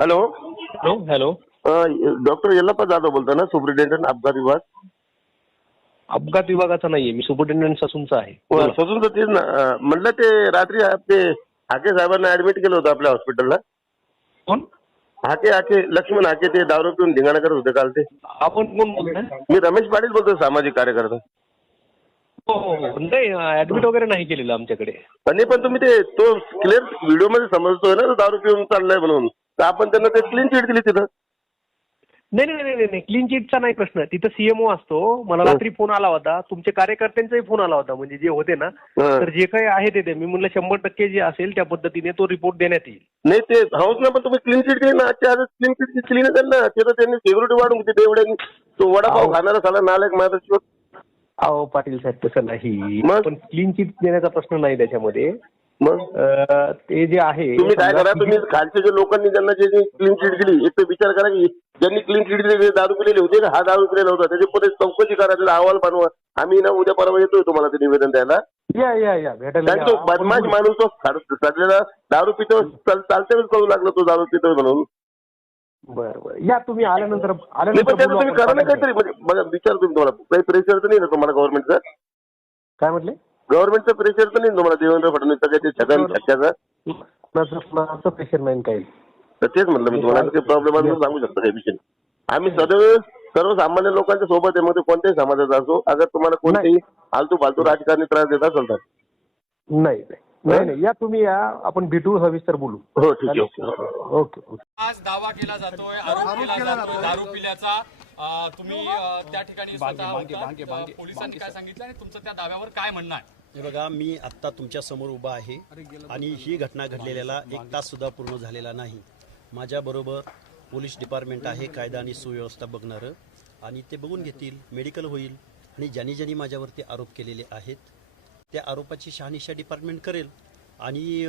Hello hello hello doctor Yallappa Jadhav बोलतो ना superintendent अपघात विभाग. अपघात विभागाचा नाहीये मी सुपरिटेंडंट ससूनचा आहे. बोला. ससून तर तेच ना. अं, म्हणलं ते रात्री ते हाके साहेबांना ऍडमिट केलं होतं आपल्या हॉस्पिटलला कोण? हाके हाके लक्ष्मण हाके ते दारू पिऊन धिंगाणा करत होते काल ते. आपण कोण बोलतोय? मी रमेश पाटील बोलतोय सामाजिक कार्यकर्ता. हो हो हो. नाही ऍडमिट वगैरे नाही केलेलं आमच्याकडे. आणि पण तुम्ही ते तो क्लिअर व्हिडिओमध्ये समजतोय ना तो दारू पिऊन चाललाय म्हणून. तर आपण त्यांना ते क्लीन चिट दिली तिथं. नाही नाही नाही नाही क्लीन चिटचा नाही प्रश्न. तिथं सीएमओ असतो. मला. रात्री फोन आला होता. तुमच्या कार्यकर्त्यांचाही फोन आला होता. म्हणजे जे होते ना. तर जे काही आहे ते मी म्हणलं शंभर टक्के जे असेल त्या पद्धतीने तो रिपोर्ट देण्यात येईल. नाही ते हाऊस ना पण तुम्ही क्लीन चिट दिली ना आजच्या आज क्लीन चिट दिली ना त्यांना. ते तर त्यांनी सिक्युरिटी वाढून घेतली तेवढ्या तो वडापाव. खाणारा साला नालायक माझा अहो पाटील साहेब तसं नाही? पण क्लीन चिट देण्याचा प्रश्न नाही त्याच्यामध्ये. मग? ते जे आहे तुम्ही काय करा तुम्ही खालच्या जे लोकांनी ज्यांना जे क्लीन चिट दिली एक तर विचार करा की ज्यांनी क्लीन चिट दिली दारू पिलेले होते का हा दारू पिलेला होता. त्याची पुढे चौकशी करा त्याचा अहवाल बनवा. आम्ही ना उद्या परवा येतोय तुम्हाला ते निवेदन द्यायला. या या या भेटायला. तो बदमाश. माणूस तो सड- सडलेला दारू पितो चालते कळू लागला तो दारू पितोय म्हणून. बरं बरं. या तुम्ही आल्यानंतर आल्यानंतर तुम्ही करा ना काहीतरी. म्हणजे बघा विचार तुम्ही तुम्हाला. काही प्रेशर तर नाही ना तुम्हाला गव्हर्नमेंटचं. काय म्हटले? गव्हर्नमेंटचं प्रेशर तर नाही तुम्हाला देवेंद्र फडणवीसचं काही ते छगन छक्क्याचं कुणाचं प्रेशर नाही काही. तर तेच म्हटलं मी तुम्हाला काही प्रॉब्लेम तर सांगू शकता काही विषय नाही. आम्ही सदैव सर्वसामान्य लोकांच्या सोबत आहे मग ते कोणत्याही समाजाचा असो अगर तुम्हाला कोणतेही आलतू फालतू राजकारणी त्रास देत असेल तर. नाही नाही. नाही या तुम्ही या आपण भेटू सविस्तर बोलू. हो ठीक आहे ओके. आज दावा केला जातोय आरोप केला जातोय दारू पिल्याचा. तुम्ही त्या ठिकाणी पोलिसांनी काय सांगितलं आणि तुमचं त्या दाव्यावर काय म्हणणं आहे? हे बघा मी आत्ता तुमच्यासमोर उभा आहे आणि ही घटना घडलेल्याला एक तास सुद्धा पूर्ण झालेला नाही. माझ्याबरोबर पोलीस डिपार्टमेंट आहे कायदा आणि सुव्यवस्था बघणारं. आणि ते बघून घेतील मेडिकल होईल. आणि ज्यांनी ज्यांनी माझ्यावरती आरोप केलेले आहेत त्या आरोपाची शहानिशा डिपार्टमेंट करेल. आणि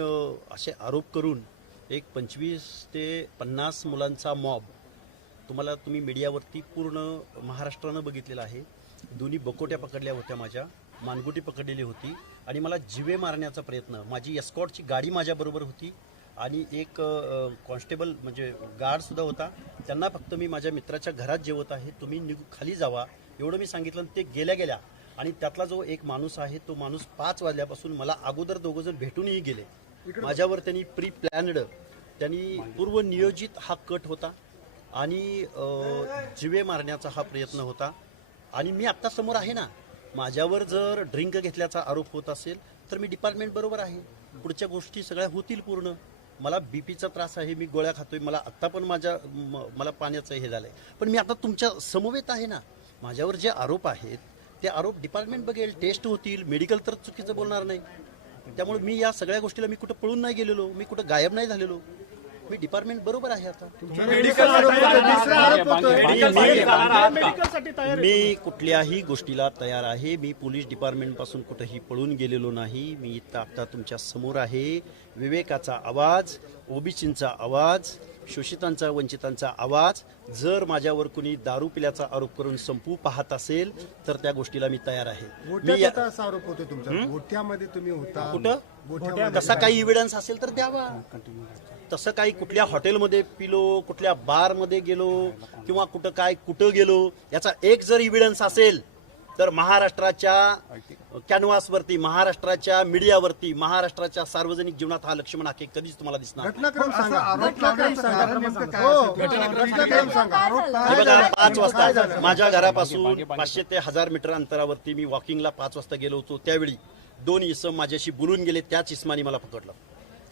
असे आरोप करून एक पंचवीस ते पन्नास मुलांचा मॉब तुम्हाला तुम्ही मीडियावरती पूर्ण महाराष्ट्रानं बघितलेलं आहे. दोन्ही बकोट्या पकडल्या होत्या माझ्या. मानगुटी पकडलेली होती आणि मला जिवे मारण्याचा प्रयत्न माझी एस्कॉटची गाडी माझ्याबरोबर होती आणि एक कॉन्स्टेबल म्हणजे गार्डसुद्धा होता. त्यांना फक्त मी माझ्या मित्राच्या घरात जेवत आहे तुम्ही निघू खाली जावा. एवढं मी सांगितलं ते गेल्या गेल्या. आणि त्यातला जो एक माणूस आहे तो माणूस पाच वाजल्यापासून मला अगोदर दोघं जण भेटूनही गेले. माझ्यावर त्यांनी प्री प्लॅन्ड त्यांनी पूर्व नियोजित हा कट होता आणि जिवे मारण्याचा हा प्रयत्न होता. आणि मी आत्ता समोर आहे ना माझ्यावर जर ड्रिंक घेतल्याचा आरोप होत असेल तर मी डिपार्टमेंट बरोबर आहे. पुढच्या गोष्टी सगळ्या होतील पूर्ण. मला बीपीचा त्रास आहे मी गोळ्या खातोय मला आत्ता पण माझ्या म- मला पाण्याचं हे झालंय. पण मी आता तुमच्या समवेत आहे ना. माझ्यावर जे आरोप आहेत ते आरोप डिपार्टमेंट बघेल टेस्ट होतील मेडिकल तर चुकीचं बोलणार नाही. त्यामुळे मी या सगळ्या गोष्टीला मी कुठं पळून नाही गेलेलो मी कुठं गायब नाही झालेलो. मी डिपार्टमेंट बरोबर आहे आता. मी कुठल्याही गोष्टीला तयार आहे. मी पोलीस डिपार्टमेंटपासून कुठेही पळून गेलेलो नाही. मी इथं आता तुमच्यासमोर आहे. विवेकाचा आवाज ओबीसींचा आवाज शोषितांचा वंचितांचा आवाज जर माझ्यावर कुणी दारू पिल्याचा आरोप करून संपू पाहत असेल तर त्या गोष्टीला मी तयार आहे. मी आरोप होतो तुमचा. गोठ्यामध्ये तुम्ही होता. कुठं? तसा काही इव्हिडन्स असेल तर द्यावा. तसं काही कुठल्या हॉटेलमध्ये पिलो कुठल्या बारमध्ये गेलो किंवा कुठं काय कुठं गेलो याचा एक जर इव्हिडन्स असेल तर महाराष्ट्राच्या कॅनव्हासवरती महाराष्ट्राच्या मीडियावरती महाराष्ट्राच्या सार्वजनिक जीवनात हा लक्ष्मण हाके कधीच तुम्हाला दिसणार नाही. घटनाक्रम सांगा. घटनाक्रम सांगा. घटनाक्रम सांगा. बघा पाच वाजता माझ्या घरापासून पाचशे ते हजार मीटर अंतरावरती मी वॉकिंगला पाच वाजता गेलो होतो. त्यावेळी दोन इसम माझ्याशी बोलून गेले त्याच इस्मानी मला पकडलं.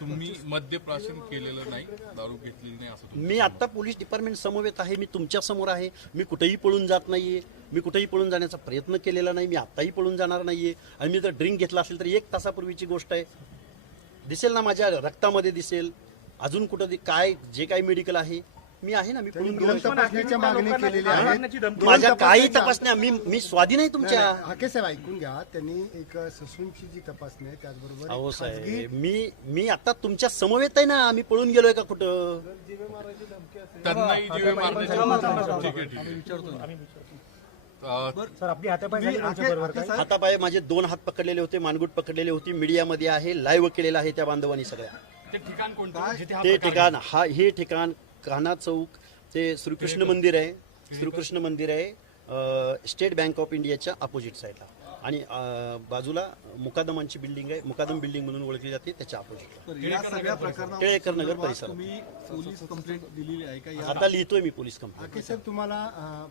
तुम्ही मद्यप्राशन केलेलं नाही दारू घेतलेली नाही असं मी आता पोलीस डिपार्टमेंट समवेत आहे मी तुमच्यासमोर आहे मी कुठेही पळून जात नाहीये मी कुठेही पळून जाण्याचा प्रयत्न केलेला नाही मी आत्ताही पळून जाणार नाहीये. आणि मी जर ड्रिंक घेतला असेल तर एक तासापूर्वीची गोष्ट आहे. दिसेल ना माझ्या रक्तामध्ये दिसेल. अजून कुठं काय जे काही मेडिकल आहे मी आहे ना मी पळून दोन गेलो तपासण्याच्या मागणी केलेली आहे. माझ्या काही तपासण्या मी मी स्वाधीन आहे तुमच्या हाके साहेब ऐकून घ्या. त्यांनी एक ससूनची जी तपासणी आहे त्याचबरोबर अहो साहेब मी मी आता तुमच्या समवेत आहे ना मी पळून गेलोय का कुठं? हातापाय माझे दोन हात पकडलेले होते मानगुट पकडलेले होती मीडियामध्ये आहे लाईव्ह केलेलं आहे त्या बांधवांनी सगळ्या. ते ठिकाण कोणतं? जिथे हा ते प्रकार ठिकाण हा हे ठिकाण कान्हा चौक ते श्रीकृष्ण मंदिर आहे. श्रीकृष्ण मंदिर आहे. स्टेट बँक ऑफ इंडियाच्या अपोजिट साईडला आणि बाजूला मुकादमांची बिल्डिंग आहे. मुकादम बिल्डिंग म्हणून ओळखली जाते. त्याच्या अपोजिट टिळेकर नगर संदर्भात परिसरात. तुम्ही पोलीस कंप्लेंट दिलेली आहे का? या आता लिहितोय मी पोलीस कंप्लेंट साहेब तुम्हाला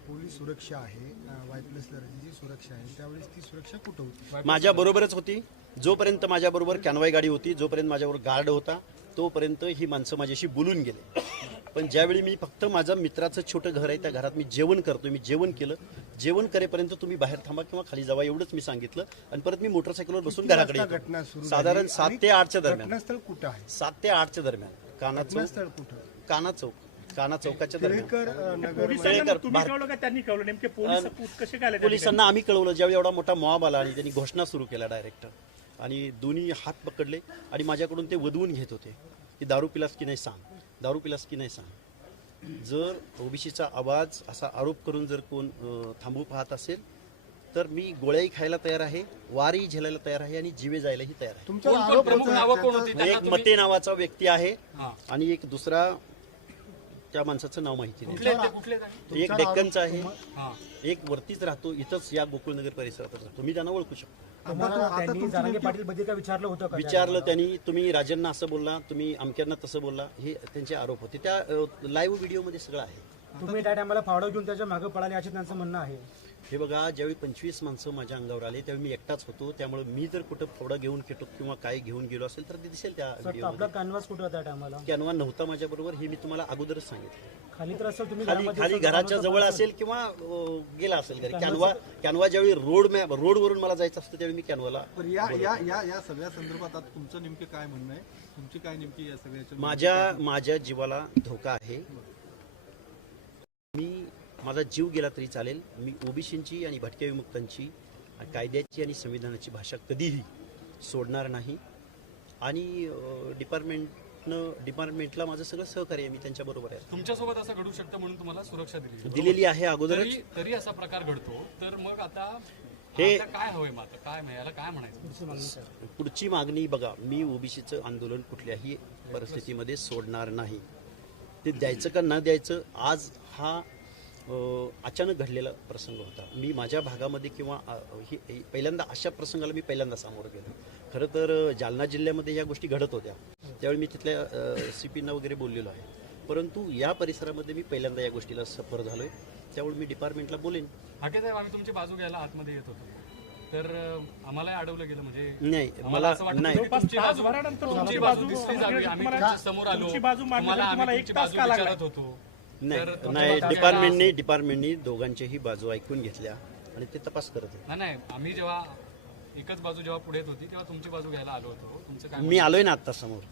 पोलीस सुरक्षा आहे. वाय प्लस दर्जाची जी सुरक्षा आहे. त्यावेळेस ती सुरक्षा कुठं होती? माझ्या बरोबरच होती. जोपर्यंत माझ्या बरोबर कॅनवाय गाडी होती जोपर्यंत माझ्याबरोबर गार्ड होता तोपर्यंत ही माणसं माझ्याशी बोलून गेले. पण ज्यावेळी मी फक्त माझं मित्राचं छोटं घर आहे त्या घरात मी जेवण करतोय मी जेवण केलं जेवण करेपर्यंत तुम्ही बाहेर थांबा किंवा खाली जावा एवढंच मी सांगितलं. आणि परत मी मोटरसायकलवर बसून घराकडे साधारण सात ते आठच्या दरम्यान. घटनास्थळ कुठं आहे? सात ते आठच्या दरम्यान. काना चौक काना चौक काना चौकाच्या दरम्यान. टिळेकर अं, नगर टिळेकर तुम्ही भार- कळवलं का? त्यांनी कळवलं. नेमके पोलीस कसे काय आले त्या पोलिसांना आम्ही कळवलं. ज्यावेळी एवढा मोठा मॉब आला आणि त्यांनी घोषणा सुरू केला डायरेक्ट आणि दोन्ही हात पकडले आणि माझ्याकडून ते वधवून घेत होते. की दारू पिलास की नाही सांग. दारू पिलास की नाही सांग. जर ओबीसीचा आवाज असा आरोप करून जर कोण अं, थांबवू पाहत असेल तर मी गोळ्याही खायला तयार आहे वारही झेलायला तयार आहे आणि जीवे जायलाही तयार आहे. एक मते नावाचा व्यक्ती आहे. आणि एक दुसरा त्या माणसाचं नाव माहिती नाही? एक डेक्कनचा आहे. हा. एक वरतीच राहतो. इथंच या गोकुळनगर परिसरातच राहतो. मी त्यांना ओळखू शकतो. विचारलं त्यांनी. तुम्ही राजांना असं बोलला तुम्ही अमक्यांना तसं बोलला. हे त्यांचे आरोप होते. त्या लाईव्ह व्हिडिओमध्ये सगळं आहे. तुम्ही त्या टायमाला फावडं घेऊन त्याच्यामागे पळाले असे त्यांचं म्हणणं आहे. हे बघा ज्यावेळी पंचवीस माणसं माझ्या अंगावर आले त्यावेळी मी एकटाच होतो. त्यामुळे मी जर कुठं फोडा घेऊन खेटो किंवा काय घेऊन गेलो असेल तर ते दिसेल त्या सर तो आपला व्हिडिओमध्ये कॅनव्हास कुठं होता त्या टायमाला कॅनवा नव्हता माझ्या बरोबर हे मी तुम्हाला अगोदरच सांगितलं. खाली तर असेल तुम्ही खाली घरामध्ये खाली घराच्या जवळ असाल. असेल. किंवा अं, गेला असेल घरी. कॅनवा कॅनवा ज्यावेळी रोड मॅप रोडवरून मला जायचं असतं त्यावेळी मी कॅनवाला तर या या या या सगळ्या संदर्भात आता तुमचं नेमकं काय म्हणणं आहे? तुमची काय नेमकी या सगळ्याच्या माझ्या माझ्या जीवाला धोका आहे. मी माझा जीव गेला तरी चालेल. मी ओबीसींची आणि भटक्या विमुक्तांची कायद्याची आणि संविधानाची भाषा कधीही सोडणार नाही. आणि डिपार्टमेंटनं डिपार्टमेंटला माझं सगळं सहकार्य आहे मी त्यांच्याबरोबर आहे. तुमच्यासोबत असं घडू शकतं म्हणून तुम्हाला सुरक्षा दिली. दिलेली आहे अगोदरच. तरी असा प्रकार घडतो. तर मग आता हे- काय हवंय आता? काय याला काय म्हणायचं? पुढची मागणी बघा मी ओबीसीचं आंदोलन कुठल्याही परिस्थितीमध्ये सोडणार नाही. ते द्यायचं का न द्यायचं आज हा अचानक घडलेला प्रसंग होता. मी माझ्या भागामध्ये किंवा ही पहिल्यांदा अशा प्रसंगाला मी पहिल्यांदा सामोरं गेलो. खरं तर जालना जिल्ह्यामध्ये ह्या गोष्टी घडत होत्या. त्यावेळी मी तिथल्या सी पीना वगैरे बोललेलो आहे. परंतु या परिसरामध्ये मी पहिल्यांदा या गोष्टीला सफर झालोय. त्यामुळे मी डिपार्टमेंटला बोलेन. हाके साहेब आम्ही तुमची बाजू घ्यायला आतमध्ये येत होतो. तर अं, आम्हालाही अडवलं गेलं म्हणजे नाही आम्हाला मला नाही. बाजू दिसली आम्ही समोर आलो. आम्ही एक तास होतो. नाही डिपार्टमेंटनी डिपार्टमेंटनी दोघांच्याही बाजू ऐकून घेतल्या आणि ते तपास करत होते. नाही नाही आम्ही जेव्हा एकच बाजू जेव्हा पुढे येत होती तेव्हा तुमची बाजू घ्यायला आलो होतो. तुमचं काय मी आलोय ना आता समोर.